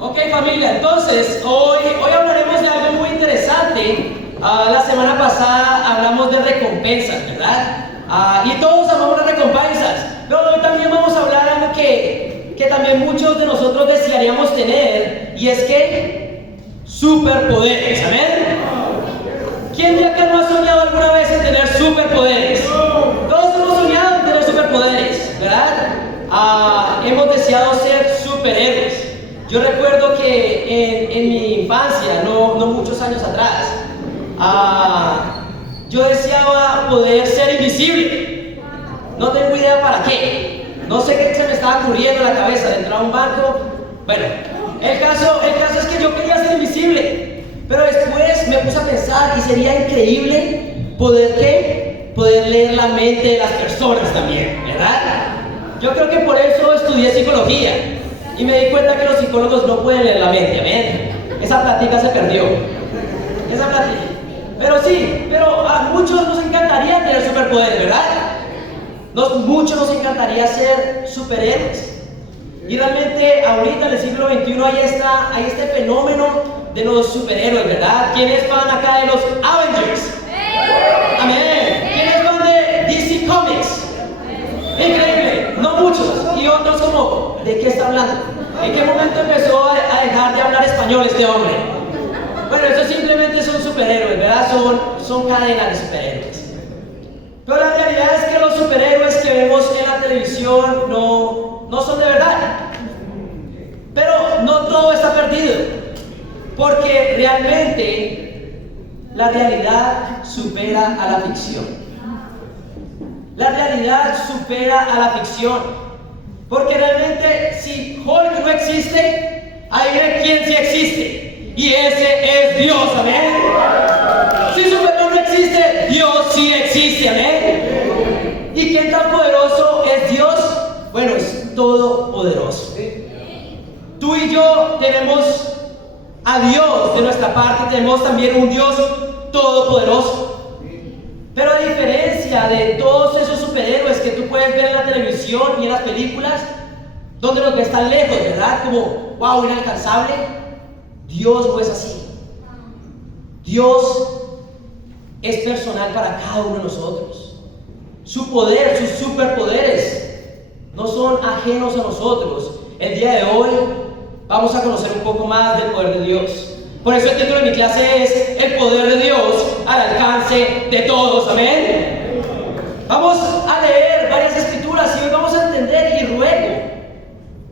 Ok, familia, entonces hoy hablaremos de algo muy interesante. La semana pasada hablamos de recompensas, ¿verdad? Y todos amamos las recompensas, pero hoy también vamos a hablar de algo que también muchos de nosotros desearíamos tener, y es que superpoderes, ¿amén? ¿Quién de acá no ha soñado alguna vez en tener superpoderes? Todos hemos soñado en tener superpoderes, ¿verdad? Hemos deseado ser superhéroes. Yo recuerdo que en mi infancia, no muchos años atrás, yo deseaba poder ser invisible. No tengo idea para qué. No sé qué se me estaba ocurriendo en la cabeza de entrar a un banco. Bueno, el caso es que yo quería ser invisible. Pero después me puse a pensar y sería increíble poder leer la mente de las personas también, ¿verdad? Yo creo que por eso estudié psicología. Y me di cuenta que los psicólogos no pueden leer la mente, ¿ven? Esa plática se perdió. Esa plática. Pero a muchos nos encantaría tener superpoderes, ¿verdad? Muchos nos encantaría ser superhéroes. Y realmente ahorita en el siglo XXI hay este fenómeno de los superhéroes, ¿verdad? ¿Quién es fan acá de los Avengers? Amén. ¿Quién es fan de DC Comics? Increíble. No muchos. Y otros como, ¿de qué está hablando? ¿En qué momento empezó a dejar de hablar español este hombre? Bueno, eso simplemente son superhéroes, ¿verdad? Son cadenas de superhéroes. Pero la realidad es que los superhéroes que vemos en la televisión no son de verdad. Pero no todo está perdido, porque realmente la realidad supera a la ficción. La realidad supera a la ficción. Porque realmente si Hulk no existe, hay quien sí existe. Y ese es Dios, amén. Si Superman no existe, Dios sí existe, amén. ¿Y quién tan poderoso es Dios? Bueno, es todopoderoso. Tú y yo tenemos a Dios de nuestra parte, tenemos también un Dios todopoderoso. Pero a diferencia de todos esos superhéroes que tú puedes ver en la televisión y en las películas, donde los ves tan lejos, ¿verdad? Como, wow, inalcanzable. Dios no es así. Dios es personal para cada uno de nosotros. Su poder, sus superpoderes no son ajenos a nosotros. El día de hoy vamos a conocer un poco más del poder de Dios. Por eso el título de mi clase es El poder de Dios al alcance de todos, amén. Vamos a leer varias escrituras y hoy vamos a entender, y ruego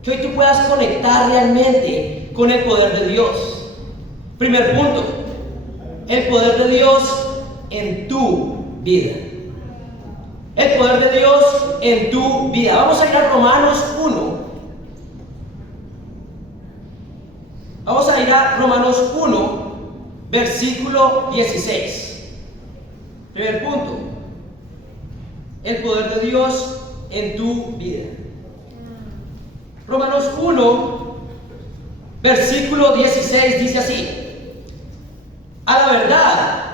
que hoy tú puedas conectar realmente con el poder de Dios. Primer punto, el poder de Dios en tu vida. El poder de Dios en tu vida. Vamos a ir a Romanos 1. Vamos a ir a Romanos 1, versículo 16. Primer punto, el poder de Dios en tu vida. Romanos 1, versículo 16 dice así: a la verdad,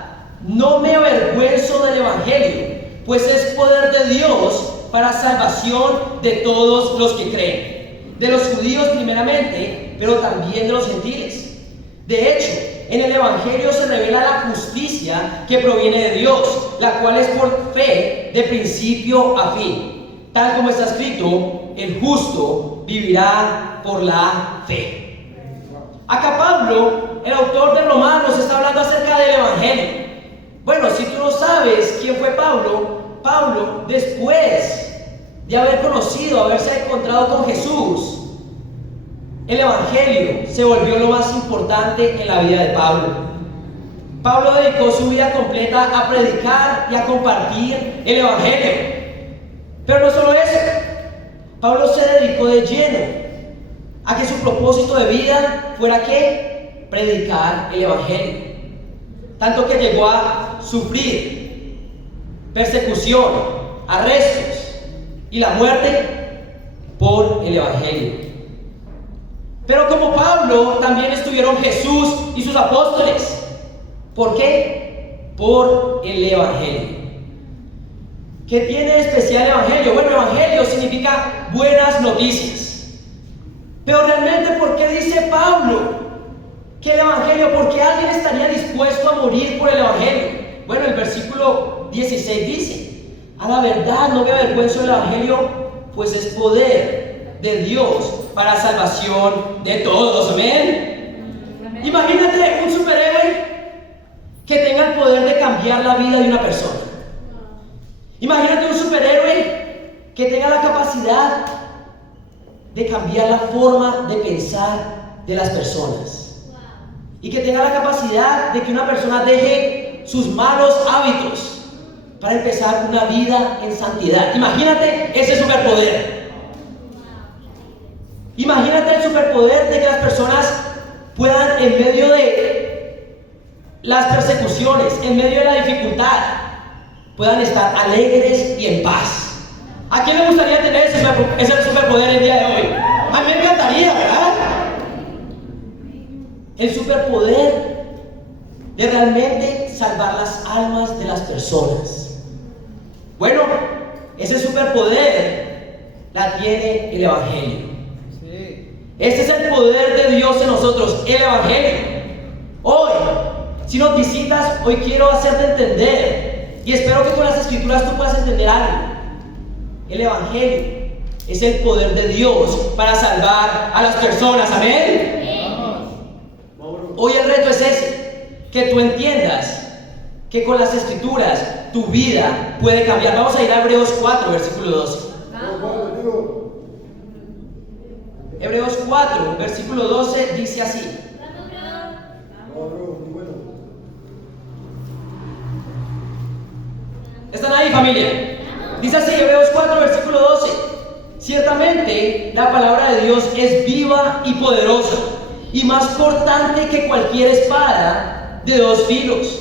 no me avergüenzo del Evangelio, pues es poder de Dios para salvación de todos los que creen, de los judíos primeramente, pero también de los gentiles. De hecho, en el Evangelio se revela la justicia que proviene de Dios, la cual es por fe de principio a fin. Tal como está escrito, el justo vivirá por la fe. Acá Pablo, el autor de Romanos, está hablando acerca del Evangelio. Bueno, si tú no sabes quién fue Pablo, después de haber conocido, haberse encontrado con Jesús, el Evangelio se volvió lo más importante en la vida de Pablo. Pablo dedicó su vida completa a predicar y a compartir el Evangelio. Pero no solo eso, Pablo se dedicó de lleno a que su propósito de vida fuera ¿qué? Predicar el Evangelio. Tanto que llegó a sufrir persecución, arrestos y la muerte por el Evangelio. Pero como Pablo, también estuvieron Jesús y sus apóstoles. ¿Por qué? Por el Evangelio. ¿Qué tiene de especial el Evangelio? Bueno, Evangelio significa buenas noticias. Pero realmente, ¿por qué dice Pablo que el Evangelio? ¿Por qué alguien estaría dispuesto a morir por el Evangelio? Bueno, el versículo 16 dice: a la verdad no me avergüenzo del Evangelio, pues es poder de Dios para salvación de todos. Amén. Imagínate un superhéroe que tenga el poder de cambiar la vida de una persona. Imagínate un superhéroe que tenga la capacidad de cambiar la forma de pensar de las personas. Y que tenga la capacidad de que una persona deje sus malos hábitos para empezar una vida en santidad. Imagínate ese superpoder. Imagínate el superpoder de que las personas puedan, en medio de las persecuciones, en medio de la dificultad, puedan estar alegres y en paz. ¿A quién le gustaría tener ese superpoder el día de hoy? A mí me encantaría, ¿verdad? El superpoder de realmente salvar las almas de las personas. Bueno, ese superpoder la tiene el Evangelio. Este es el poder de Dios en nosotros, el Evangelio. Hoy, si nos visitas, hoy quiero hacerte entender, y espero que con las Escrituras tú puedas entender algo. El Evangelio es el poder de Dios para salvar a las personas. Amén. Hoy el reto es ese, que tú entiendas que con las Escrituras tu vida puede cambiar. Vamos a ir a Hebreos 4, versículo 12. Hebreos 4, versículo 12 dice así: ¿están ahí, familia? Dice así, Hebreos 4, versículo 12: ciertamente la palabra de Dios es viva y poderosa, y más cortante que cualquier espada de dos filos.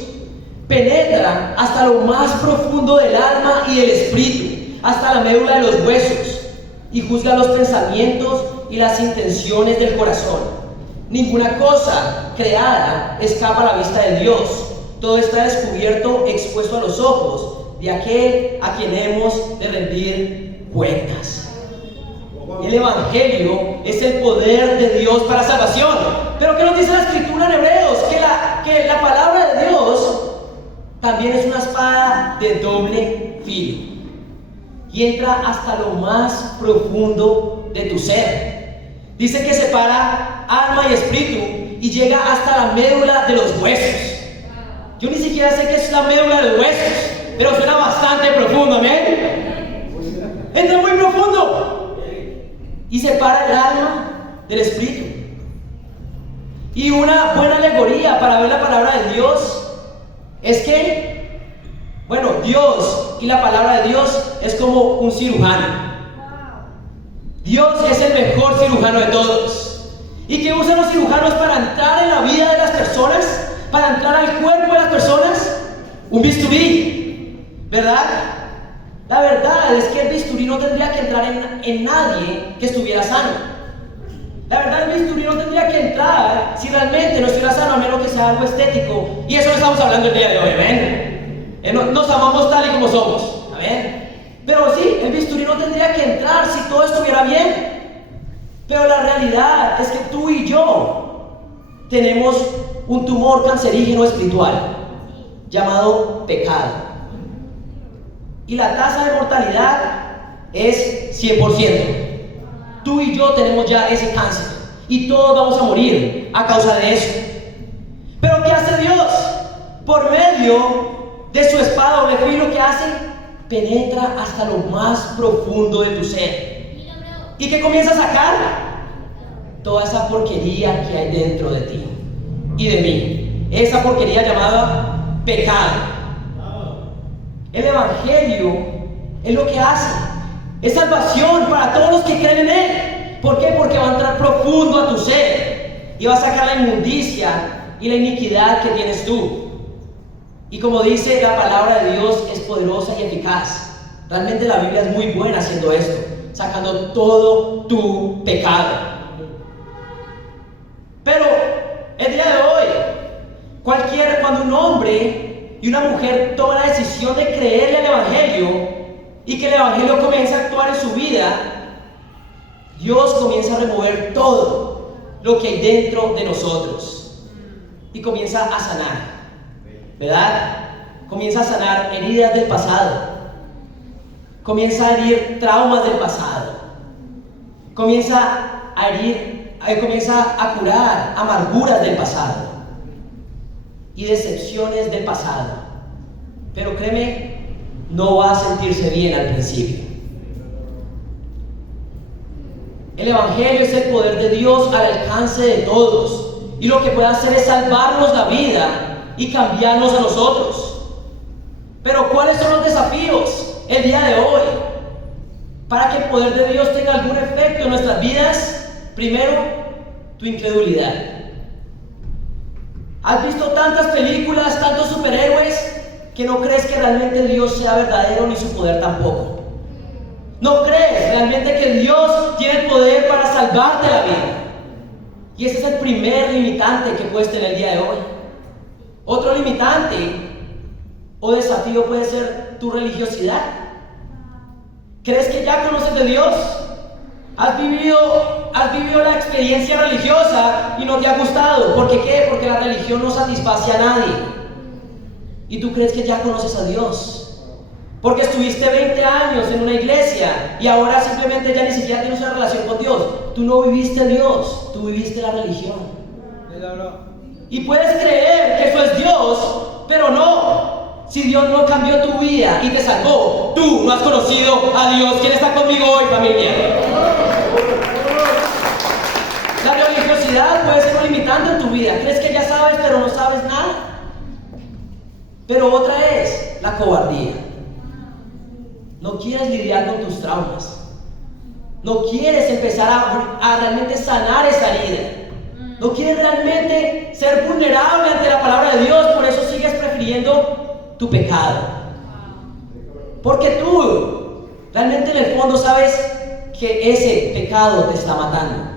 Penetra hasta lo más profundo del alma y del espíritu, hasta la médula de los huesos, y juzga los pensamientos y las intenciones del corazón. Ninguna cosa creada escapa a la vista de Dios. Todo está descubierto, expuesto a los ojos de aquel a quien hemos de rendir cuentas. El Evangelio es el poder de Dios para salvación. Pero ¿qué nos dice la Escritura en Hebreos? Que la palabra de Dios también es una espada de doble filo y entra hasta lo más profundo de tu ser. Dice que separa alma y espíritu y llega hasta la médula de los huesos. Yo ni siquiera sé qué es la médula de los huesos, pero suena bastante profundo. Amén. Entra muy profundo y separa el alma del espíritu. Y una buena alegoría para ver la palabra de Dios es que, bueno, Dios y la palabra de Dios es como un cirujano. Dios es el mejor cirujano de todos. ¿Y qué usan los cirujanos para entrar en la vida de las personas? Para entrar al cuerpo de las personas. Un bisturí, ¿verdad? La verdad es que el bisturí no tendría que entrar en nadie que estuviera sano. La verdad, el bisturí no tendría que entrar si realmente no estuviera sano, a menos que sea algo estético. Y eso no estamos hablando el día de hoy, ¿ven? Nos amamos tal y como somos, ¿ven? Pero sí, el bisturí no tendría que entrar si todo estuviera bien. Pero la realidad es que tú y yo tenemos un tumor cancerígeno espiritual llamado pecado. Y la tasa de mortalidad es 100%. Tú y yo tenemos ya ese cáncer y todos vamos a morir a causa de eso. Pero ¿qué hace Dios? Por medio de su espada doble filo, ¿qué hace? Penetra hasta lo más profundo de tu ser. ¿Y qué comienza a sacar? Toda esa porquería que hay dentro de ti y de mí. Esa porquería llamada pecado. El Evangelio es lo que hace. Es salvación para todos los que creen en Él. ¿Por qué? Porque va a entrar profundo a tu ser y va a sacar la inmundicia y la iniquidad que tienes tú. Y como dice la palabra de Dios, es poderosa y eficaz. Realmente la Biblia es muy buena haciendo esto, sacando todo tu pecado. Pero el día de hoy, cuando un hombre y una mujer toman la decisión de creerle al Evangelio y que el Evangelio comienza a actuar en su vida, Dios comienza a remover todo lo que hay dentro de nosotros y comienza a sanar, ¿verdad? Comienza a sanar heridas del pasado, comienza a herir traumas del pasado, comienza a curar amarguras del pasado y decepciones del pasado. Pero créeme, no va a sentirse bien al principio. El Evangelio es el poder de Dios al alcance de todos, y lo que puede hacer es salvarnos la vida y cambiarnos a nosotros. Pero ¿cuáles son los desafíos el día de hoy para que el poder de Dios tenga algún efecto en nuestras vidas? Primero, tu incredulidad. ¿Has visto tantas películas, tantos superhéroes, que no crees que realmente Dios sea verdadero ni su poder tampoco? ¿No crees realmente que Dios tiene el poder para salvarte la vida? Y ese es el primer limitante que puedes tener el día de hoy. Otro limitante o desafío puede ser tu religiosidad. ¿Crees que ya conoces de Dios? ¿Has vivido la experiencia religiosa y no te ha gustado? ¿Por qué? Porque la religión no satisface a nadie. Y tú crees que ya conoces a Dios. Porque estuviste 20 años en una iglesia y ahora simplemente ya ni siquiera tienes una relación con Dios. Tú no viviste a Dios, tú viviste la religión. Y puedes creer que eso es Dios, pero no. Si Dios no cambió tu vida y te salvó, tú no has conocido a Dios. ¿Quién está conmigo hoy, familia? La religiosidad puede ser un limitante en tu vida. Crees que ya sabes, pero no sabes nada. Pero otra es la cobardía. No quieres lidiar con tus traumas. No quieres empezar a realmente sanar esa herida. No quieres realmente ser vulnerable ante la palabra de Dios. Por eso sigues prefiriendo tu pecado. Porque tú realmente en el fondo sabes que ese pecado te está matando.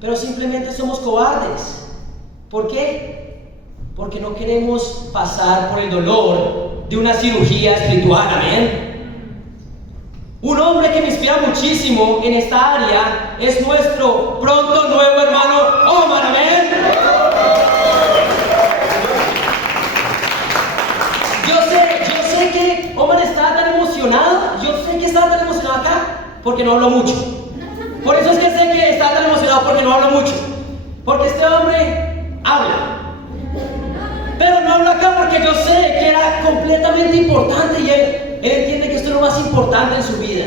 Pero simplemente somos cobardes. ¿Por qué? Porque no queremos pasar por el dolor de una cirugía espiritual. Amén. Un hombre que me inspira muchísimo en esta área es nuestro pronto nuevo hermano Omar. Amén. Yo sé que Omar está tan emocionado. Yo sé que está tan emocionado acá porque no hablo mucho. Por eso es que sé que está tan emocionado, porque no hablo mucho. Porque este hombre habla. Pero no hablo acá porque yo sé que era completamente importante y él entiende que esto es lo más importante en su vida.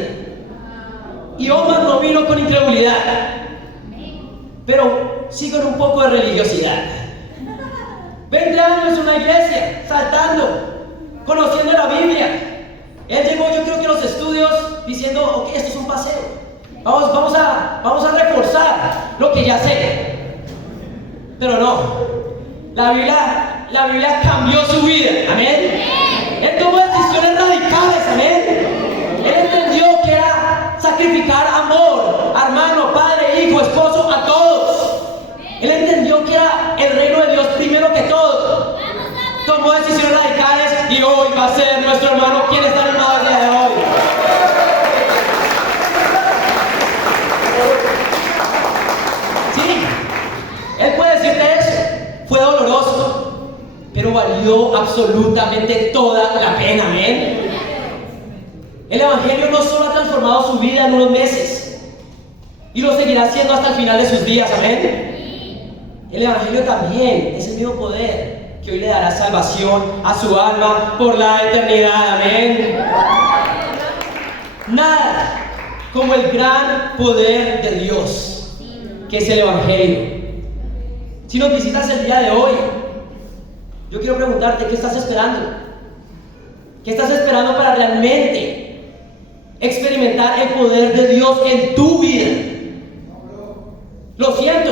Y Omar no vino con incredulidad, pero sí con un poco de religiosidad. 20 años en una iglesia, saltando, conociendo la Biblia. Él llegó, yo creo que a los estudios diciendo, ok, esto es un paseo. Vamos a reforzar lo que ya sé. Pero no, la Biblia cambió su vida, amén. Él tomó decisiones radicales, amén. Él entendió que era sacrificar amor, hermano, padre, hijo, esposo, a todos. Él entendió que era el reino de Dios primero que todo. Tomó decisiones radicales y hoy va a ser nuestro hermano quien está animado el día de hoy. Él puede decirte eso, fue doloroso, pero valió absolutamente toda la pena, amén. El Evangelio no solo ha transformado su vida en unos meses, y lo seguirá haciendo hasta el final de sus días, amén. El Evangelio también es el mismo poder que hoy le dará salvación a su alma por la eternidad, amén. Nada como el gran poder de Dios, que es el Evangelio. Si nos visitas el día de hoy, yo quiero preguntarte, ¿qué estás esperando? ¿Qué estás esperando para realmente experimentar el poder de Dios en tu vida? Lo siento.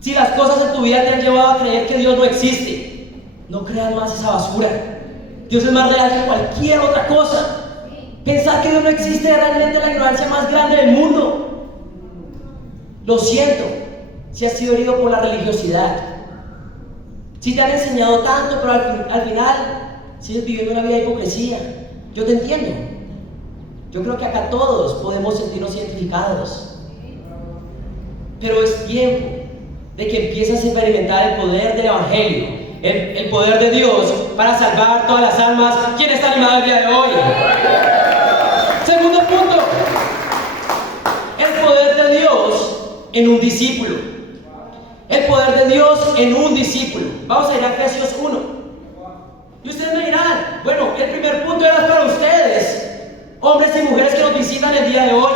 Si las cosas en tu vida te han llevado a creer que Dios no existe, no creas más esa basura. Dios es más real que cualquier otra cosa. Pensar que Dios no existe es realmente la ignorancia más grande del mundo. Lo siento. Si has sido herido por la religiosidad, si te han enseñado tanto, pero al final sigues viviendo una vida de hipocresía, yo te entiendo. Yo creo que acá todos podemos sentirnos identificados. Pero es tiempo de que empieces a experimentar el poder del Evangelio, el poder de Dios para salvar todas las almas. ¿Quién está animado el día de hoy? Segundo punto, el poder de Dios en un discípulo. El poder de Dios en un discípulo. Vamos a ir a Efesios 1. Y ustedes me dirán, bueno, el primer punto era para ustedes, hombres y mujeres que nos visitan el día de hoy.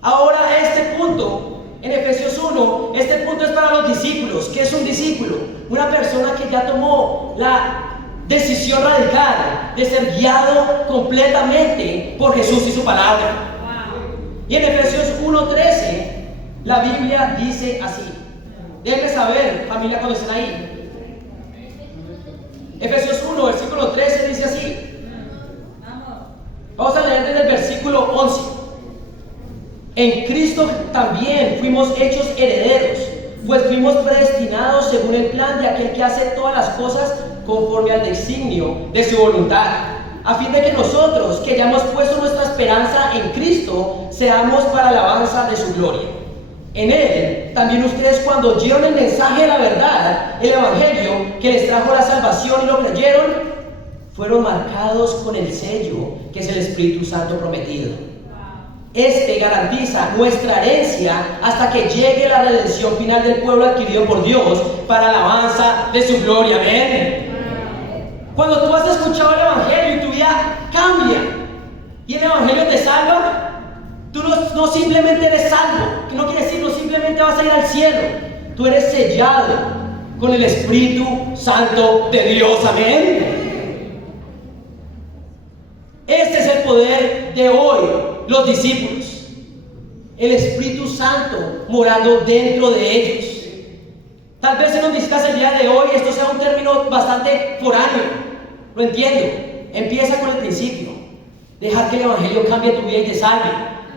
Ahora este punto, en Efesios 1, este punto es para los discípulos. ¿Qué es un discípulo? Una persona que ya tomó la decisión radical de ser guiado completamente por Jesús y su palabra. Y en Efesios 1:13, la Biblia dice así. Déjenme saber, familia, cuando estén ahí. Efesios 1, versículo 13 dice así. Vamos a leer desde el versículo 11. En Cristo también fuimos hechos herederos, pues fuimos predestinados según el plan de aquel que hace todas las cosas conforme al designio de su voluntad, a fin de que nosotros, que ya hemos puesto nuestra esperanza en Cristo, seamos para alabanza de su gloria. En Él, también ustedes, cuando oyeron el mensaje de la verdad, el Evangelio, que les trajo la salvación y lo creyeron, fueron marcados con el sello, que es el Espíritu Santo prometido. Este garantiza nuestra herencia hasta que llegue la redención final del pueblo adquirido por Dios para alabanza de su gloria. Amén. Cuando tú has escuchado el Evangelio y tu vida cambia y el Evangelio te salva, tú no simplemente eres salvo, que no quiere decir no simplemente vas a ir al cielo, tú eres sellado con el Espíritu Santo de Dios. Amén. Este es el poder de hoy, los discípulos, el Espíritu Santo morando dentro de ellos. Tal vez si nos visitas el día de hoy, esto sea un término bastante foráneo, lo entiendo. Empieza con el principio, dejar que el Evangelio cambie tu vida y te salve.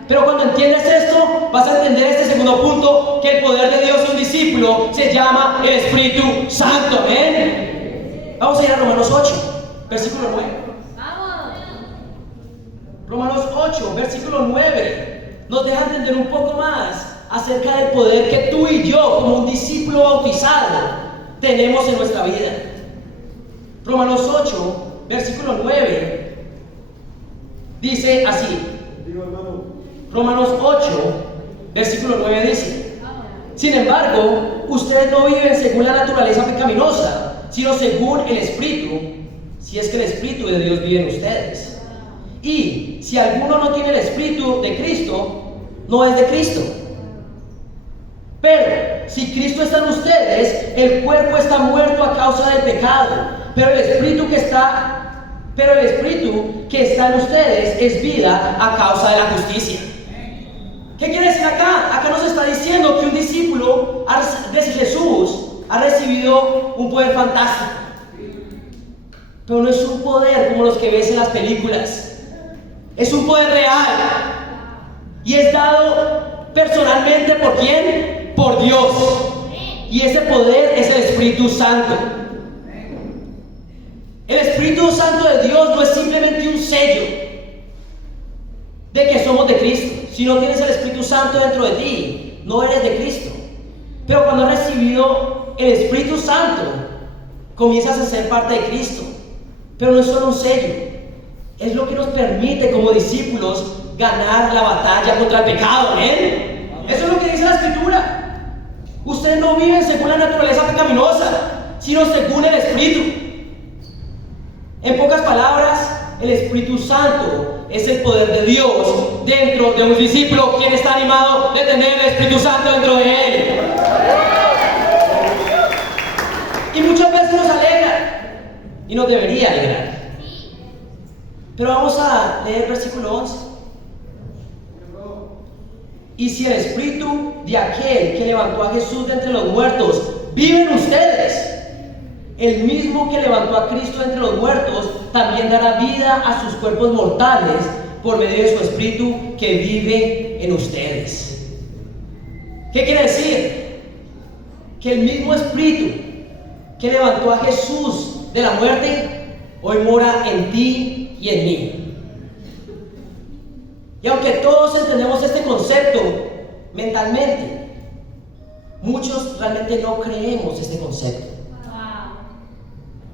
Pero cuando entiendes esto, vas a entender este segundo punto, que el poder de Dios en un discípulo se llama el Espíritu Santo. Amén. Vamos a ir a Romanos 8, versículo 9. Romanos 8, versículo 9, nos deja entender un poco más acerca del poder que tú y yo, como un discípulo bautizado, tenemos en nuestra vida. Romanos 8, versículo 9, dice así. Romanos 8, versículo 9 dice: sin embargo, ustedes no viven según la naturaleza pecaminosa, sino según el Espíritu, si es que el Espíritu de Dios vive en ustedes. Y si alguno no tiene el Espíritu de Cristo, no es de Cristo. Pero si Cristo está en ustedes, el cuerpo está muerto a causa del pecado, pero el Espíritu que está en ustedes es vida a causa de la justicia. ¿Qué quiere decir acá? Acá nos está diciendo que un discípulo de Jesús ha recibido un poder fantástico, pero no es un poder como los que ves en las películas. Es un poder real y es dado personalmente ¿por quién? Por Dios. Y ese poder es el Espíritu Santo. El Espíritu Santo de Dios no es simplemente un sello de que somos de Cristo. Si no tienes el Espíritu Santo dentro de ti, no eres de Cristo. Pero cuando has recibido el Espíritu Santo, comienzas a ser parte de Cristo. Pero no es solo un sello, es lo que nos permite como discípulos ganar la batalla contra el pecado. ¿Amén? Eso es lo que dice la Escritura. Ustedes no viven según la naturaleza pecaminosa, sino según el Espíritu. En pocas palabras, el Espíritu Santo es el poder de Dios dentro de un discípulo. ¿Quién está animado de tener el Espíritu Santo dentro de él? Y muchas veces nos alegra, y nos debería alegrar. Pero vamos a leer el versículo 11. Y si el Espíritu de aquel que levantó a Jesús de entre los muertos vive en ustedes, el mismo que levantó a Cristo de entre los muertos también dará vida a sus cuerpos mortales por medio de su Espíritu que vive en ustedes. ¿Qué quiere decir? Que el mismo Espíritu que levantó a Jesús de la muerte hoy mora en ti y en mí. Y aunque todos entendemos este concepto mentalmente, muchos realmente no creemos este concepto.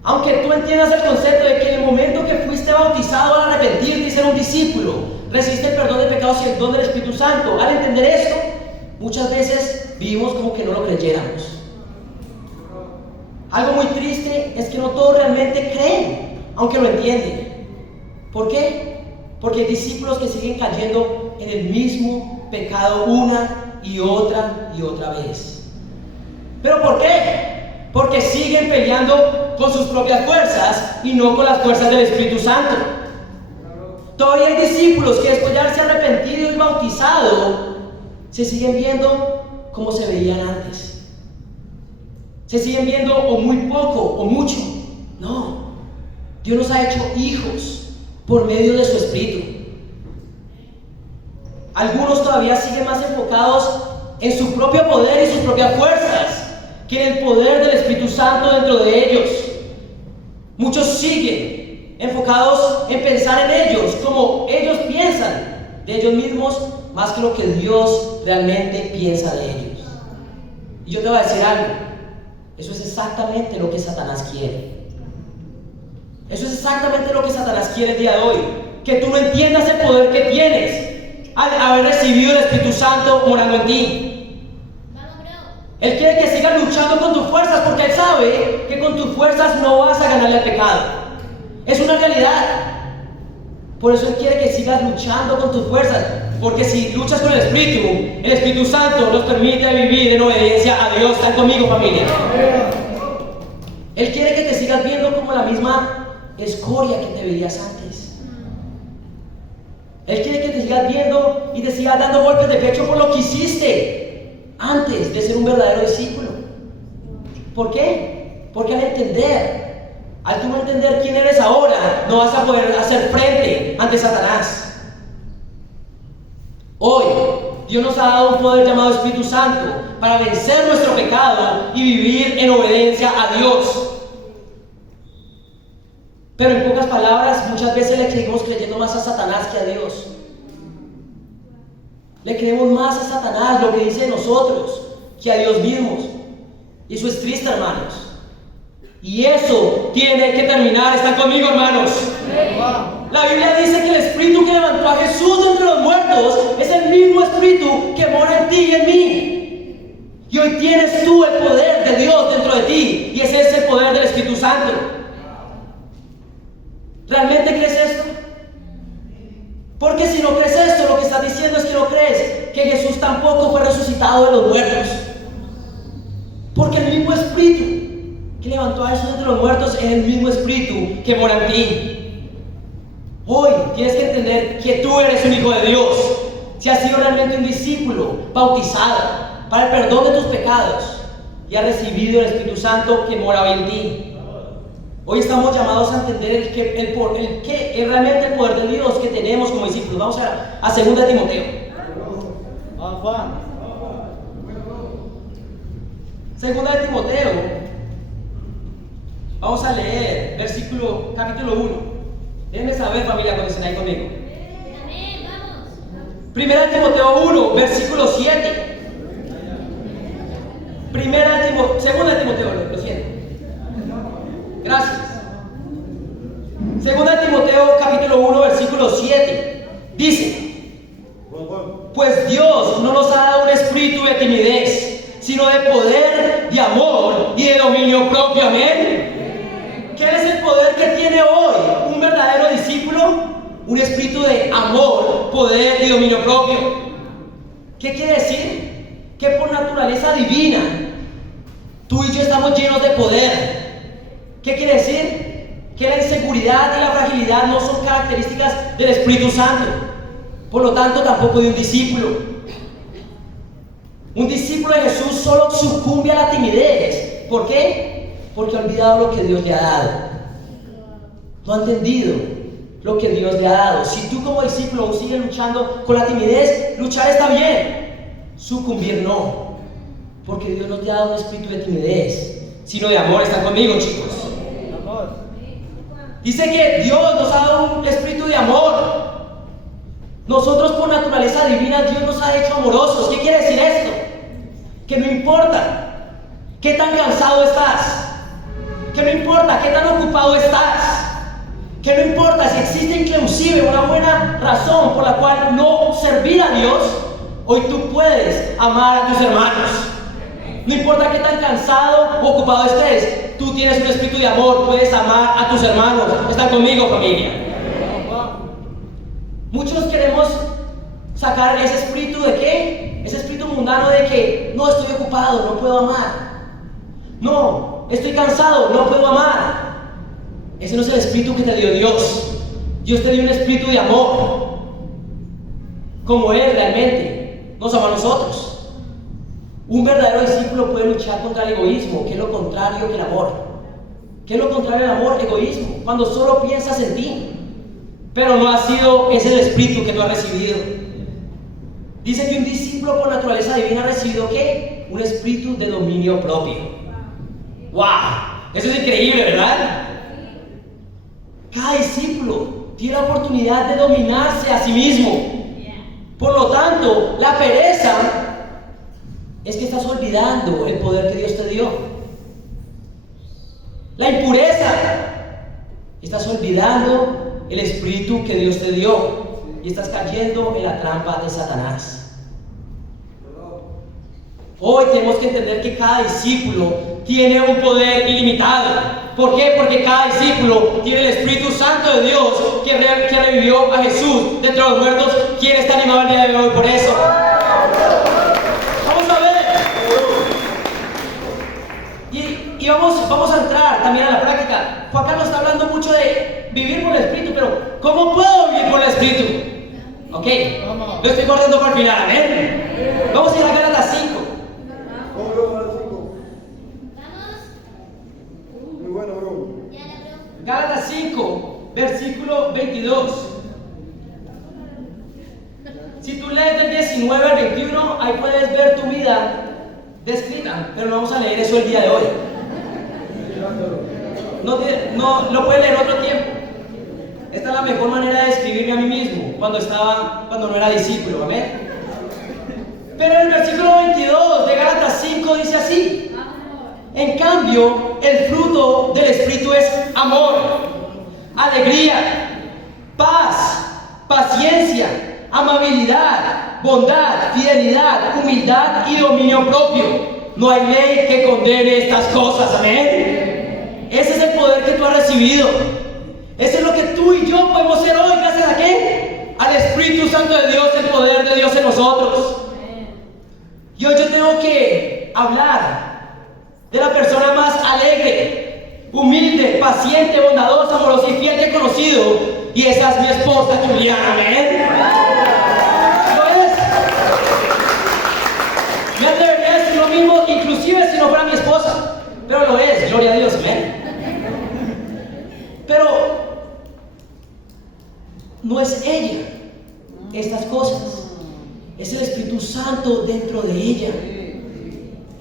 Aunque tú entiendas el concepto de que en el momento que fuiste bautizado al arrepentirte y ser un discípulo, recibiste el perdón de pecados y el don del Espíritu Santo, al entender esto, muchas veces vivimos como que no lo creyéramos. Algo muy triste es que no todos realmente creen, aunque lo entienden. ¿Por qué? Porque hay discípulos que siguen cayendo en el mismo pecado una y otra vez. ¿Pero por qué? Porque siguen peleando con sus propias fuerzas y no con las fuerzas del Espíritu Santo. Todavía hay discípulos que después de haberse arrepentido y bautizado, se siguen viendo como se veían antes. Se siguen viendo o muy poco o mucho. No, Dios nos ha hecho hijos por medio de su Espíritu. Algunos todavía siguen más enfocados en su propio poder y sus propias fuerzas que en el poder del Espíritu Santo dentro de ellos. Muchos siguen enfocados en pensar en ellos como ellos piensan de ellos mismos más que lo que Dios realmente piensa de ellos. Y yo te voy a decir algo, eso es exactamente lo que Satanás quiere. Eso es exactamente lo que Satanás quiere el día de hoy, que tú no entiendas el poder que tienes al haber recibido el Espíritu Santo morando en ti. Él quiere que sigas luchando con tus fuerzas porque Él sabe que con tus fuerzas no vas a ganarle al pecado. Es una realidad. Por eso Él quiere que sigas luchando con tus fuerzas, porque si luchas con el Espíritu Santo nos permite vivir en obediencia a Dios. ¿Están conmigo, familia? Él quiere que te sigas viendo como la misma escoria que te veías antes. Él quiere que te sigas viendo y te sigas dando golpes de pecho por lo que hiciste antes de ser un verdadero discípulo. ¿Por qué? Porque al tú no entender quién eres ahora, no vas a poder hacer frente ante Satanás. Hoy, Dios nos ha dado un poder llamado Espíritu Santo para vencer nuestro pecado y vivir en obediencia a Dios. Pero en pocas palabras, muchas veces le seguimos creyendo más a Satanás que a Dios. Le creemos más a Satanás lo que dice de nosotros que a Dios mismos. Y eso es triste, hermanos. Y eso tiene que terminar. ¿Están conmigo, hermanos? La Biblia dice que el Espíritu que levantó a Jesús de entre los muertos es el mismo Espíritu que mora en ti y en mí. Y hoy tienes tú el poder de Dios dentro de ti. Y ese es el poder del Espíritu Santo. ¿Realmente crees esto? Porque si no crees esto, lo que estás diciendo es que no crees que Jesús tampoco fue resucitado de los muertos. Porque el mismo Espíritu que levantó a Jesús entre los muertos es el mismo Espíritu que mora en ti. Hoy tienes que entender que tú eres un hijo de Dios. Si has sido realmente un discípulo bautizado para el perdón de tus pecados y has recibido el Espíritu Santo que mora hoy en ti. Hoy estamos llamados a entender el que es realmente el poder de Dios que tenemos como discípulos. Vamos a 2 Timoteo. 2 Timoteo. Vamos a leer capítulo 1. Déjenme saber, familia, cuando estén ahí conmigo. 1 Timoteo 1, versículo 7. 2 Timoteo, lo siento. Gracias. 2 Timoteo capítulo 1 versículo 7 dice: pues Dios no nos ha dado un espíritu de timidez, sino de poder, de amor y de dominio propio. Amén. ¿Qué es el poder que tiene hoy un verdadero discípulo? Un espíritu de amor, poder y dominio propio. ¿Qué quiere decir? Que por naturaleza divina tú y yo estamos llenos de poder. ¿Qué quiere decir? Que la inseguridad y la fragilidad no son características del Espíritu Santo. Por lo tanto, tampoco de un discípulo. Un discípulo de Jesús solo sucumbe a la timidez. ¿Por qué? Porque ha olvidado lo que Dios le ha dado. No ha entendido lo que Dios le ha dado. Si tú como discípulo sigues luchando con la timidez, luchar está bien. Sucumbir no. Porque Dios no te ha dado un espíritu de timidez, sino de amor. ¿Están conmigo, chicos? Dice que Dios nos ha dado un espíritu de amor. Nosotros por naturaleza divina, Dios nos ha hecho amorosos. ¿Qué quiere decir esto? Que no importa qué tan cansado estás, que no importa qué tan ocupado estás, que no importa si existe inclusive una buena razón por la cual no servir a Dios, hoy tú puedes amar a tus hermanos. No importa qué tan cansado o ocupado estés, tú tienes un espíritu de amor, puedes amar a tus hermanos. ¿Están conmigo, familia? Muchos queremos sacar ese espíritu de ¿qué? Ese espíritu mundano de que no estoy ocupado, no puedo amar. No, estoy cansado, no puedo amar. Ese no es el espíritu que te dio Dios. Dios te dio un espíritu de amor, como Él realmente nos ama a nosotros. Un verdadero discípulo puede luchar contra el egoísmo, que es lo contrario que el amor. ¿Qué es lo contrario al amor? Egoísmo. Cuando solo piensas en ti, pero no ha sido ese el espíritu que tú has recibido. Dice que un discípulo por naturaleza divina ha recibido ¿qué? Un espíritu de dominio propio. ¡Wow! Eso es increíble, ¿verdad? Cada discípulo tiene la oportunidad de dominarse a sí mismo. Por lo tanto, la pereza es que estás olvidando el poder que Dios te dio. La impureza, estás olvidando el espíritu que Dios te dio y estás cayendo en la trampa de Satanás. Hoy tenemos que entender que cada discípulo tiene un poder ilimitado. ¿Por qué? Porque cada discípulo tiene el Espíritu Santo de Dios que revivió a Jesús de entre los muertos. ¿Quién está animado el día de hoy por eso? Vamos a ver. Y vamos a entrar también a la práctica. Juan Carlos está hablando mucho de vivir por el Espíritu, pero ¿cómo puedo vivir por el Espíritu? Ok, lo estoy guardando para el final, ¿amén? Vamos a ir a Gálatas 5. Muy bueno, bro. Gálatas 5, versículo 22. Si tú lees del 19 al 21, ahí puedes ver tu vida descrita, pero no vamos a leer eso el día de hoy. No lo puedes leer otro tiempo. Esta es la mejor manera de describirme a mí mismo cuando no era discípulo, amén. Pero el versículo 22 de Gálatas 5 dice así: en cambio, el fruto del Espíritu es amor, alegría, paz, paciencia, amabilidad, bondad, fidelidad, humildad y dominio propio. No hay ley que condene estas cosas, amén. Ese es el poder que tú has recibido. Eso es lo que tú y yo podemos ser hoy, gracias a ¿qué? Al Espíritu Santo de Dios, el poder de Dios en nosotros. Y hoy yo tengo que hablar de la persona más alegre, humilde, paciente, bondadosa, amorosa y fiel que he conocido. Y esa es mi esposa Juliana, amén. ¿Lo es? Me atrevería a decir lo mismo, inclusive si no fuera mi esposa. Pero lo es, gloria a Dios, amén. Pero no es ella estas cosas, es el Espíritu Santo dentro de ella.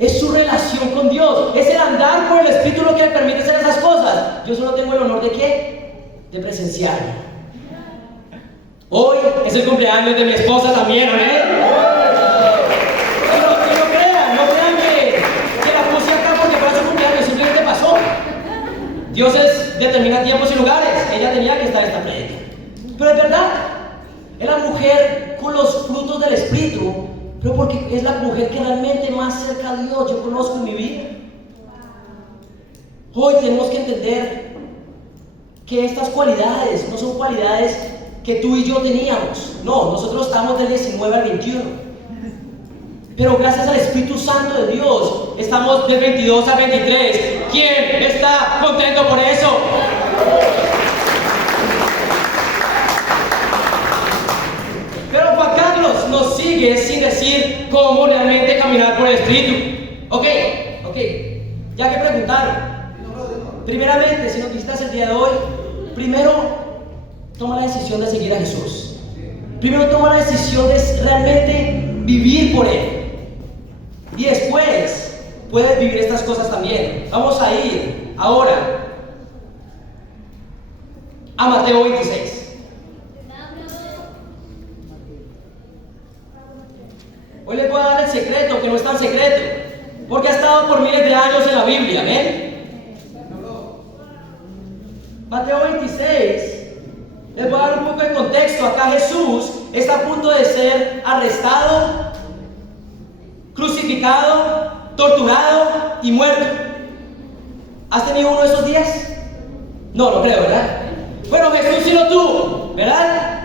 Es su relación con Dios, es el andar por el Espíritu lo que le permite hacer esas cosas. Yo solo tengo el honor de ¿qué? De presenciarlo. Hoy es el cumpleaños de mi esposa también, amén. Pero no crean que la puse acá porque para su cumpleaños simplemente pasó. Dios determina tiempos y lugares. Ella tenía que estar en esta prédica. Pero es verdad, es la mujer con los frutos del Espíritu, pero porque es la mujer que realmente más cerca a Dios yo conozco en mi vida. Hoy tenemos que entender que estas cualidades no son cualidades que tú y yo teníamos. No, nosotros estamos del 19 al 21. Pero gracias al Espíritu Santo de Dios estamos del 22 al 23. ¿Quién está contento por eso? Pero Juan Carlos nos sigue sin decir cómo realmente caminar por el Espíritu. Ok, ya que preguntaron. Primeramente, si nos visitas el día de hoy, primero toma la decisión de seguir a Jesús. Primero toma la decisión de realmente vivir por Él. Y después puedes vivir estas cosas también. Vamos a ir ahora a Mateo 26. Hoy les voy a dar el secreto, que no es tan secreto, porque ha estado por miles de años en la Biblia, ¿amén? Mateo 26, les voy a dar un poco de contexto. Acá Jesús está a punto de ser arrestado, crucificado, torturado y muerto. ¿Has tenido uno de esos días? No, lo creo, ¿verdad? Bueno, Jesús sí lo tuvo, ¿verdad?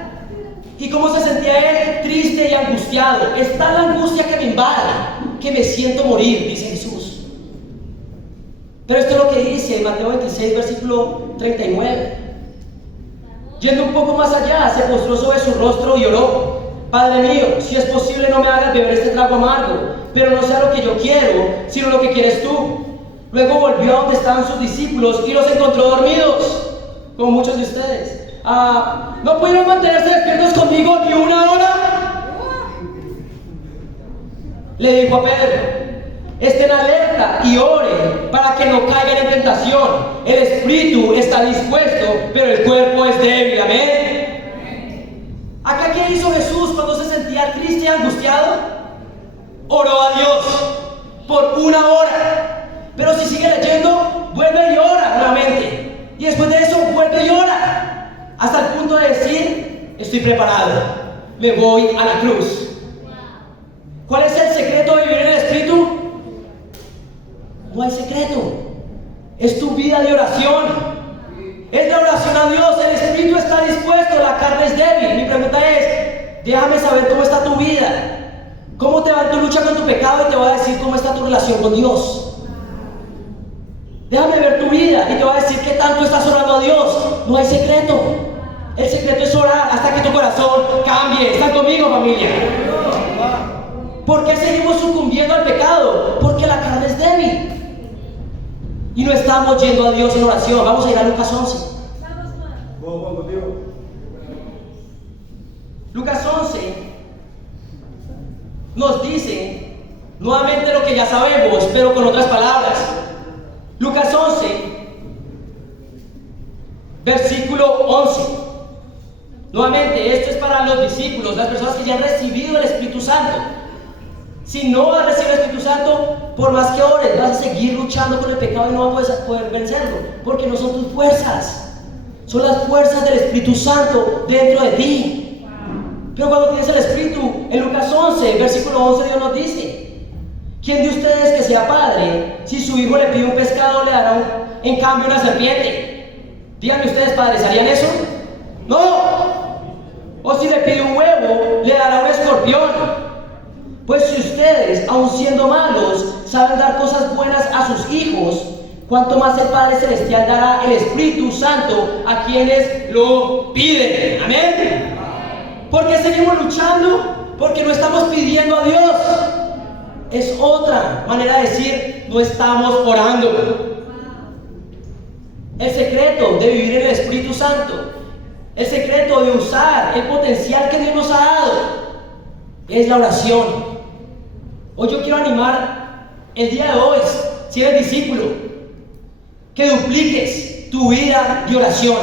¿Y cómo se sentía él? Triste y angustiado. Está la angustia que me invade, que me siento morir, dice Jesús. Pero esto es lo que dice en Mateo 26, versículo 39. Yendo un poco más allá, se postró sobre su rostro y oró: Padre mío, si es posible, no me hagas beber este trago amargo, pero no sea lo que yo quiero, sino lo que quieres tú. Luego volvió a donde estaban sus discípulos y los encontró dormidos, como muchos de ustedes. ¿No pudieron mantenerse despiertos conmigo ni una hora? Le dijo a Pedro: estén alerta y oren para que no caigan en tentación. El espíritu está dispuesto, pero el cuerpo es débil. Amén. Acá, ¿qué hizo Jesús cuando se sentía triste y angustiado? Oró a Dios por una hora. Pero si sigue leyendo, vuelve y ora nuevamente. Y después de eso, vuelve y ora, hasta el punto de decir: estoy preparado, me voy a la cruz. ¿Cuál es el secreto de vivir en el Espíritu? No hay secreto. Es tu vida de oración. Es la oración a Dios. El Espíritu está dispuesto, la carne es débil. Mi pregunta es: déjame saber cómo está tu vida. ¿Cómo te va en tu lucha con tu pecado? Y te voy a decir cómo está tu relación con Dios. Déjame ver tu vida y te voy a decir qué tanto estás orando a Dios. No hay secreto. El secreto es orar hasta que tu corazón cambie. ¿Están conmigo, familia? ¿Por qué seguimos sucumbiendo al pecado? Porque la carne es débil y no estamos yendo a Dios en oración. Vamos a ir a Lucas 11. Lucas 11 nos dice nuevamente lo que ya sabemos, pero con otras palabras. Lucas 11, versículo 11. Nuevamente, esto es para los discípulos, las personas que ya han recibido el Espíritu Santo. Si no has recibido el Espíritu Santo, por más que ores, vas a seguir luchando con el pecado y no vas a poder vencerlo, porque no son tus fuerzas, son las fuerzas del Espíritu Santo dentro de ti. Pero cuando tienes el Espíritu, en Lucas 11, versículo 11, Dios nos dice: ¿quién de ustedes que sea padre, si su hijo le pide un pescado, le dará en cambio una serpiente? Díganme ustedes, padres, ¿harían eso? No. O si le pide un huevo, le dará un escorpión. Pues si ustedes, aun siendo malos, saben dar cosas buenas a sus hijos, ¿cuánto más el Padre Celestial dará el Espíritu Santo a quienes lo piden? Amén. ¿Por qué seguimos luchando? Porque no estamos pidiendo a Dios. Es otra manera de decir: no estamos orando. El secreto de vivir en el Espíritu Santo, el secreto de usar el potencial que Dios nos ha dado, es la oración. Hoy yo quiero animar el día de hoy, si eres discípulo, que dupliques tu vida de oración.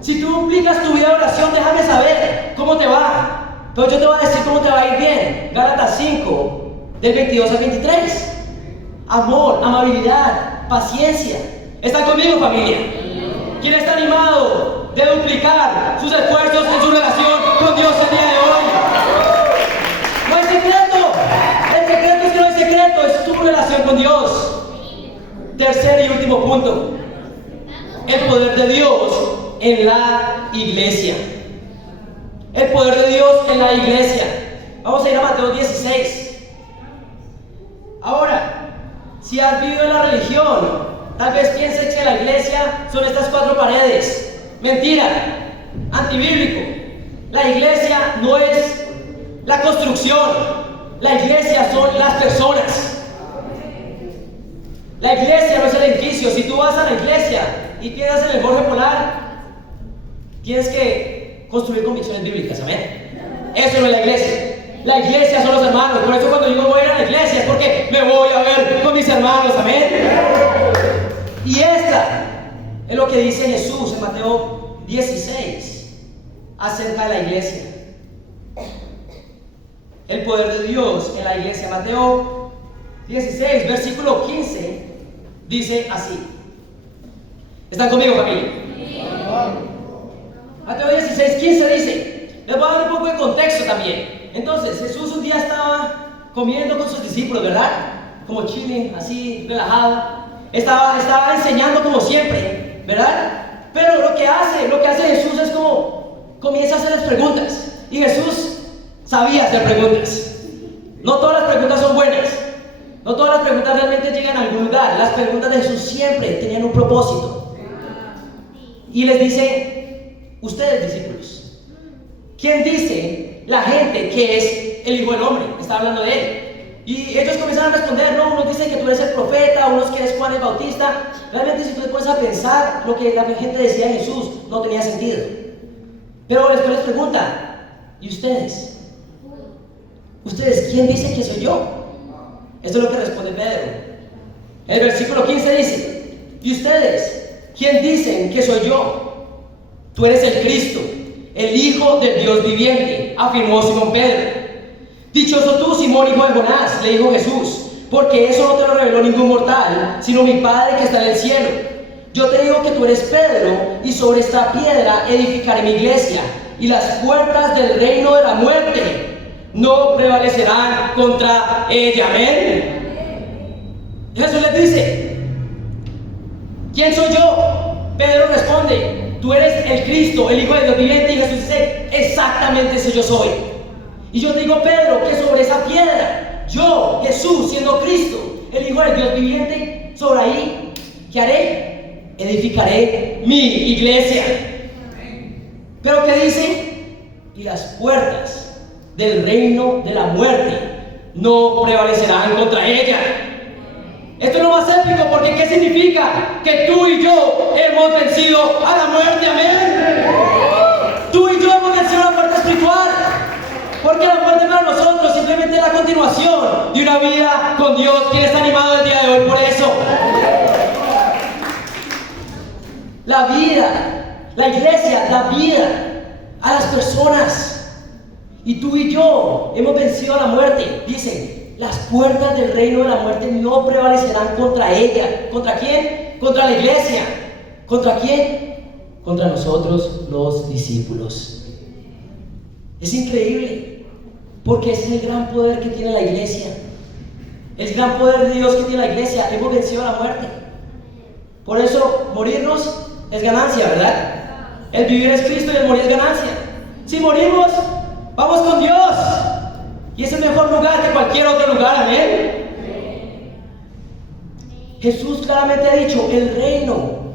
Si tú duplicas tu vida de oración, déjame saber cómo te va. Pero yo te voy a decir cómo te va a ir bien. Gálatas 5, del 22 al 23. Amor, amabilidad, paciencia. ¿Están conmigo, familia? ¿Quién está animado de duplicar sus esfuerzos en su relación con Dios el día de hoy? No hay secreto. El secreto es que no hay secreto, es tu relación con Dios. Tercer y último punto: el poder de Dios en la iglesia. El poder de Dios en la iglesia. Vamos a ir a Mateo 16. Ahora, si has vivido en la religión, tal vez pienses que la iglesia son estas 4 paredes. Mentira, antibíblico. La iglesia no es la construcción, la iglesia son las personas. La iglesia no es el edificio. Si tú vas a la iglesia y quedas en el Jorge Polar, tienes que construir convicciones bíblicas, amén. Eso no es la iglesia. La iglesia son los hermanos. Por eso cuando yo me voy a ir a la iglesia es porque me voy a ver con mis hermanos, amén. Y esta es lo que dice Jesús en Mateo 16 acerca de la iglesia. el poder de Dios en la iglesia. Mateo 16, versículo 15, dice así. ¿Están conmigo, familia? Mateo 16, 15 dice, les voy a dar un poco de contexto también. Entonces, Jesús un día estaba comiendo con sus discípulos, ¿verdad? Como chilling, así, relajado. Estaba enseñando como siempre, ¿verdad? Pero lo que hace Jesús es como comienza a hacerles preguntas. Y Jesús sabía hacer preguntas. No todas las preguntas son buenas. No todas las preguntas realmente llegan a algún lugar. Las preguntas de Jesús siempre tenían un propósito. Y les dice, ustedes discípulos, ¿quién dice la gente que es el Hijo del Hombre? Está hablando de él. Y ellos comenzaron a responder, no, unos dicen que tú eres el profeta, unos que eres Juan el Bautista. Realmente si tú te pones a pensar, lo que la gente decía de Jesús no tenía sentido. Pero después les pregunta, ¿y ustedes? ¿Ustedes quién dicen que soy yo? Esto es lo que responde Pedro. El versículo 15 dice, ¿y ustedes quién dicen que soy yo? Tú eres el Cristo, el Hijo del Dios viviente, afirmó Simón Pedro. Dichoso tú, Simón, hijo de Jonás, le dijo Jesús, porque eso no te lo reveló ningún mortal, sino mi Padre que está en el cielo. Yo te digo que tú eres Pedro, y sobre esta piedra edificaré mi iglesia, y las puertas del reino de la muerte no prevalecerán contra ella. Amén. Y Jesús les dice, ¿quién soy yo? Pedro responde, tú eres el Cristo, el Hijo de Dios viviente. Y Jesús dice, exactamente ese yo soy. Y yo digo, Pedro, que sobre esa piedra, yo, Jesús, siendo Cristo, el Hijo del Dios viviente, sobre ahí, ¿qué haré? Edificaré mi iglesia. Pero ¿qué dice? Y las puertas del reino de la muerte no prevalecerán contra ella. Esto es lo más épico, porque ¿qué significa? Que tú y yo hemos vencido a la muerte. Amén. Tú y yo hemos vencido a la muerte espiritual. Porque la muerte para nosotros simplemente es la continuación de una vida con Dios. ¿Quién está animado el día de hoy por eso? La vida, la iglesia da vida a las personas. Y tú y yo hemos vencido a la muerte. Dicen, las puertas del reino de la muerte no prevalecerán contra ella. ¿Contra quién? Contra la iglesia. ¿Contra quién? Contra nosotros, los discípulos. Es increíble, porque ese es el gran poder que tiene la iglesia. El gran poder de Dios que tiene la iglesia. Hemos vencido a la muerte. Por eso morirnos es ganancia, ¿verdad? El vivir es Cristo y el morir es ganancia. Si morimos, vamos con Dios, y es el mejor lugar que cualquier otro lugar. Amén. Jesús claramente ha dicho, el reino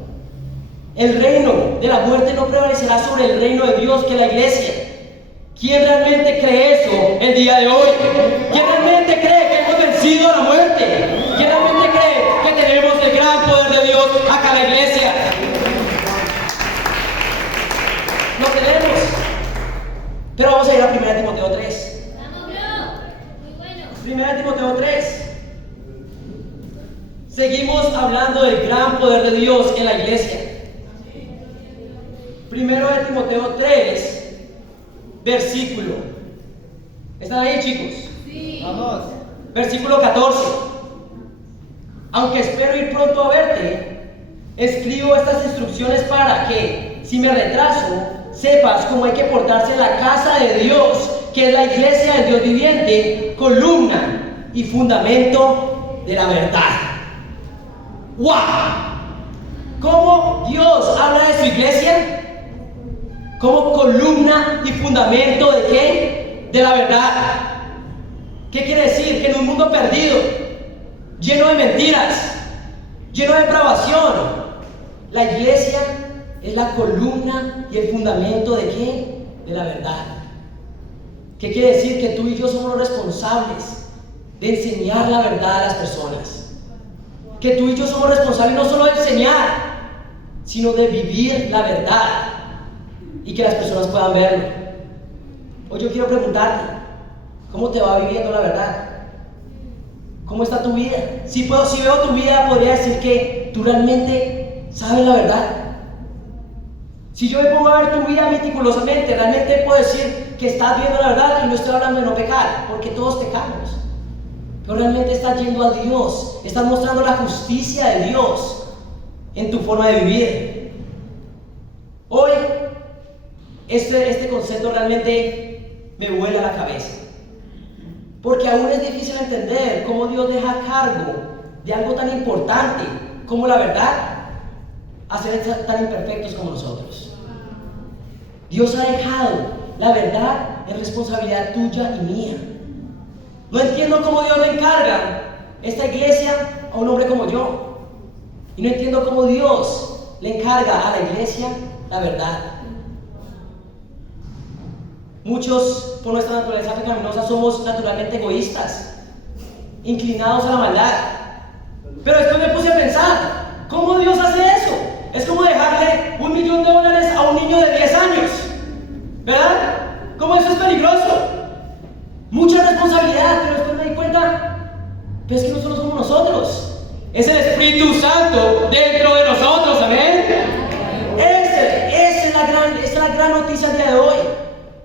de la muerte no prevalecerá sobre el reino de Dios, que es la iglesia. ¿Quién realmente cree eso el día de hoy? ¿Quién realmente cree que hemos vencido a la muerte? ¿Quién realmente cree que tenemos el gran poder de Dios acá en la iglesia? Lo tenemos. Pero vamos a ir a 1 Timoteo 3. Muy bueno. 1 Timoteo 3. Seguimos hablando del gran poder de Dios en la iglesia. 1 Timoteo 3. Versículo. ¿Están ahí, chicos? Sí. Vamos. Versículo 14. Aunque espero ir pronto a verte, escribo estas instrucciones para que, si me retraso, sepas cómo hay que portarse en la casa de Dios, que es la iglesia del Dios viviente, columna y fundamento de la verdad. ¡Wow! ¿Cómo Dios habla de su iglesia? Como columna y fundamento ¿de qué? De la verdad. ¿Qué quiere decir? Que en un mundo perdido, lleno de mentiras, lleno de depravación, la iglesia es la columna y el fundamento ¿de qué? De la verdad. ¿Qué quiere decir? Que tú y yo somos los responsables de enseñar la verdad a las personas. Que tú y yo somos responsables no solo de enseñar, sino de vivir la verdad, y que las personas puedan verlo. Hoy yo quiero preguntarte, ¿cómo te va viviendo la verdad? ¿Cómo está tu vida? Si veo tu vida, podría decir que tú realmente sabes la verdad. Si yo me pongo a ver tu vida meticulosamente, realmente puedo decir que estás viendo la verdad, y no estoy hablando de no pecar, porque todos pecamos. Pero realmente estás yendo a Dios, estás mostrando la justicia de Dios en tu forma de vivir. Hoy, este concepto realmente me vuela la cabeza. Porque aún es difícil entender cómo Dios deja a cargo de algo tan importante como la verdad a seres tan imperfectos como nosotros. Dios ha dejado la verdad en responsabilidad tuya y mía. No entiendo cómo Dios le encarga esta iglesia a un hombre como yo. Y no entiendo cómo Dios le encarga a la iglesia la verdad. Muchos, por nuestra naturaleza pecaminosa, somos naturalmente egoístas, inclinados a la maldad. Pero después me puse a pensar, ¿cómo Dios hace eso? Es como dejarle $1 millón a un niño de 10 años, ¿verdad? ¿Cómo eso es peligroso? Mucha responsabilidad, pero después me di cuenta, pero es que no solo somos nosotros, es el Espíritu Santo dentro de nosotros, amén. Esa es la gran noticia del día de hoy.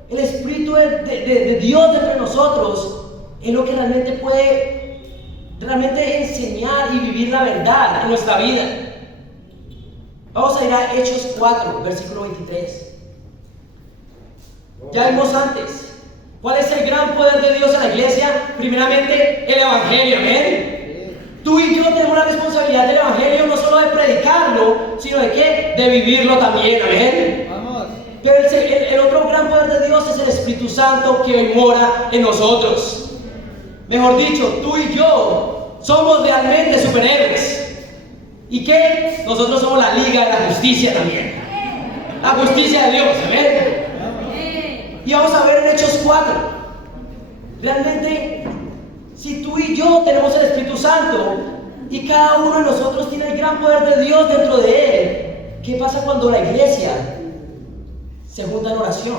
El Espíritu de Dios dentro de nosotros es lo que realmente puede enseñar y vivir la verdad en nuestra vida. Vamos a ir a Hechos 4, versículo 23. Ya vimos antes, ¿cuál es el gran poder de Dios en la iglesia? Primeramente, el Evangelio, amén. Tú y yo tenemos la responsabilidad del Evangelio, no solo de predicarlo, sino de ¿qué? De vivirlo también, amén. Vamos. Pero el otro gran poder de Dios es el Espíritu Santo que hoy mora en nosotros. Mejor dicho, tú y yo somos realmente superhéroes. ¿Y qué? Nosotros somos la Liga de la Justicia también. La justicia de Dios, amén. Y vamos a ver en Hechos 4. Realmente, si tú y yo tenemos el Espíritu Santo y cada uno de nosotros tiene el gran poder de Dios dentro de él, ¿qué pasa cuando la iglesia se junta en oración?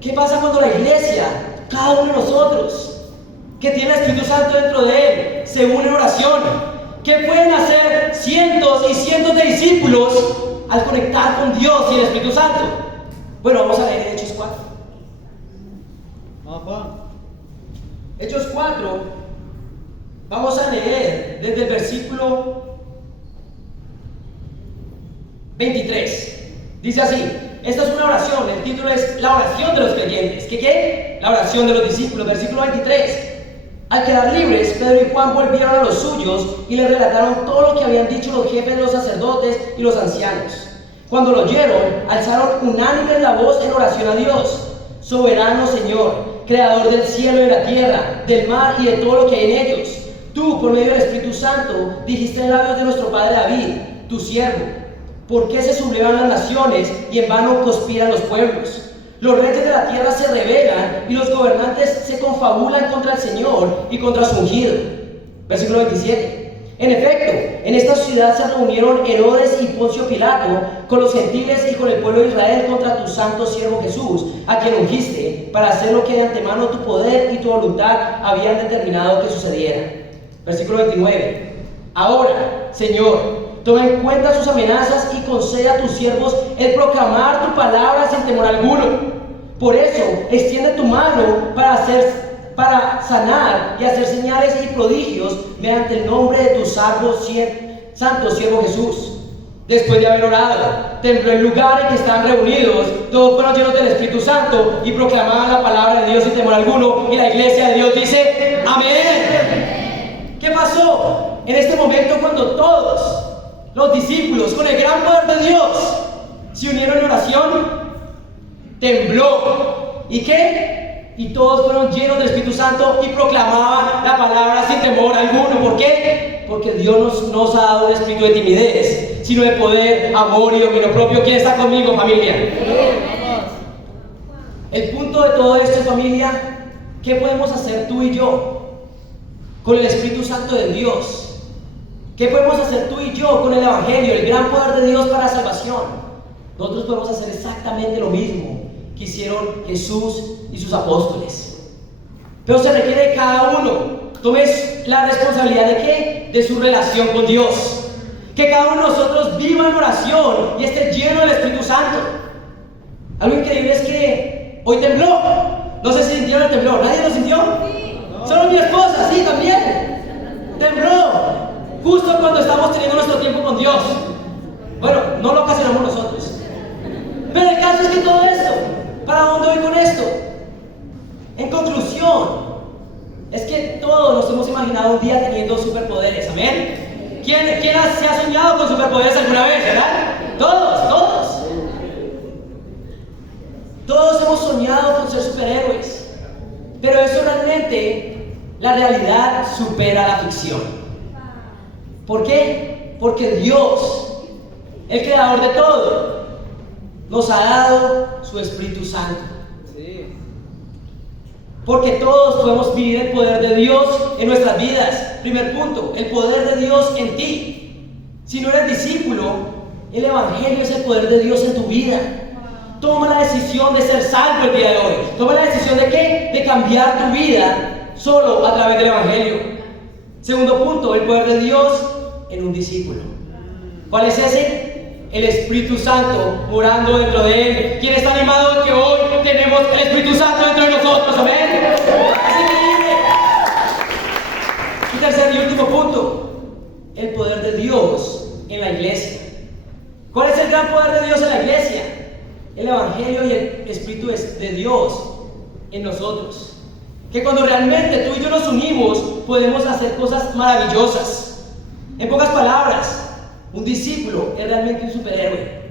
¿Qué pasa cuando la iglesia, cada uno de nosotros que tiene el Espíritu Santo dentro de él, se une en oración? ¿Qué pueden hacer cientos y cientos de discípulos al conectar con Dios y el Espíritu Santo? Bueno, vamos a leer Hechos 4. Hechos 4, vamos a leer desde el versículo 23. Dice así, esta es una oración, el título es la oración de los creyentes. ¿Qué? La oración de los discípulos, versículo 23. Al quedar libres, Pedro y Juan volvieron a los suyos y les relataron todo lo que habían dicho los jefes de los sacerdotes y los ancianos. Cuando lo oyeron, alzaron unánimes la voz en oración a Dios. Soberano Señor, Creador del cielo y de la tierra, del mar y de todo lo que hay en ellos. Tú, por medio del Espíritu Santo, dijiste en labios de nuestro padre David, tu siervo: ¿por qué se sublevan las naciones y en vano conspiran los pueblos? Los reyes de la tierra se rebelan y los gobernantes se confabulan contra el Señor y contra su ungido. Versículo 27. En efecto, en esta ciudad se reunieron Herodes y Poncio Pilato con los gentiles y con el pueblo de Israel contra tu santo siervo Jesús, a quien ungiste para hacer lo que de antemano tu poder y tu voluntad habían determinado que sucediera. Versículo 29. Ahora, Señor, toma en cuenta sus amenazas y concede a tus siervos el proclamar tu palabra sin temor alguno. Por eso, extiende tu mano para sanar y hacer señales y prodigios mediante el nombre de tu santo siervo Jesús. Después de haber orado, tembló el lugar en que estaban reunidos, todos fueron llenos del Espíritu Santo y proclamaban la palabra de Dios sin temor alguno, y la iglesia de Dios dice, amén. ¿Qué pasó en este momento cuando todos los discípulos, con el gran poder de Dios, se unieron en oración? Tembló. ¿Y qué? Y todos fueron llenos del Espíritu Santo y proclamaban la palabra sin temor alguno. ¿Por qué? Porque Dios nos ha dado un espíritu de timidez, sino de poder, amor y dominio propio. ¿Quién está conmigo, familia? El punto de todo esto, familia, ¿qué podemos hacer tú y yo con el Espíritu Santo de Dios? ¿Qué podemos hacer tú y yo con el Evangelio, el gran poder de Dios para la salvación? Nosotros podemos hacer exactamente lo mismo que hicieron Jesús y sus apóstoles. Pero se requiere de cada uno tomes la responsabilidad de ¿qué? De su relación con Dios. Que cada uno de nosotros viva en oración y esté lleno del Espíritu Santo. Algo increíble es que hoy tembló. No sé si sintieron el temblor. ¿Nadie lo sintió? Sí. Solo mi esposa, sí, también. Tembló. Justo cuando estamos teniendo nuestro tiempo con Dios. Bueno, no lo ocasionamos nosotros. Pero el caso es que todo esto, ¿para dónde voy con esto? En conclusión, es que todos nos hemos imaginado un día teniendo superpoderes, ¿amén? ¿Quién se ha soñado con superpoderes alguna vez, verdad? Todos. Todos hemos soñado con ser superhéroes. Pero eso realmente, la realidad supera la ficción. ¿Por qué? Porque Dios, el creador de todo, nos ha dado su Espíritu Santo. Sí. Porque todos podemos vivir el poder de Dios en nuestras vidas. Primer punto, el poder de Dios en ti. Si no eres discípulo, el Evangelio es el poder de Dios en tu vida. Toma la decisión de ser salvo el día de hoy. Toma la decisión de ¿qué? De cambiar tu vida solo a través del Evangelio. Segundo punto, el poder de Dios en un discípulo. ¿Cuál es ese? El Espíritu Santo morando dentro de él. ¿Quién está animado de que hoy tenemos el Espíritu Santo dentro de nosotros? ¿Amén? Es increíble. Y tercer y último punto, el poder de Dios en la iglesia. ¿Cuál es el gran poder de Dios en la iglesia? El Evangelio y el Espíritu de Dios en nosotros. Que cuando realmente tú y yo nos unimos, podemos hacer cosas maravillosas. En pocas palabras, un discípulo es realmente un superhéroe.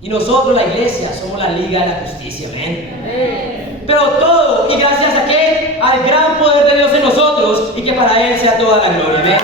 Y nosotros, la iglesia, somos la Liga de la Justicia. ¿Amén? Pero todo, y gracias a qué? Al gran poder de Dios en nosotros, y que para Él sea toda la gloria. ¿Amén?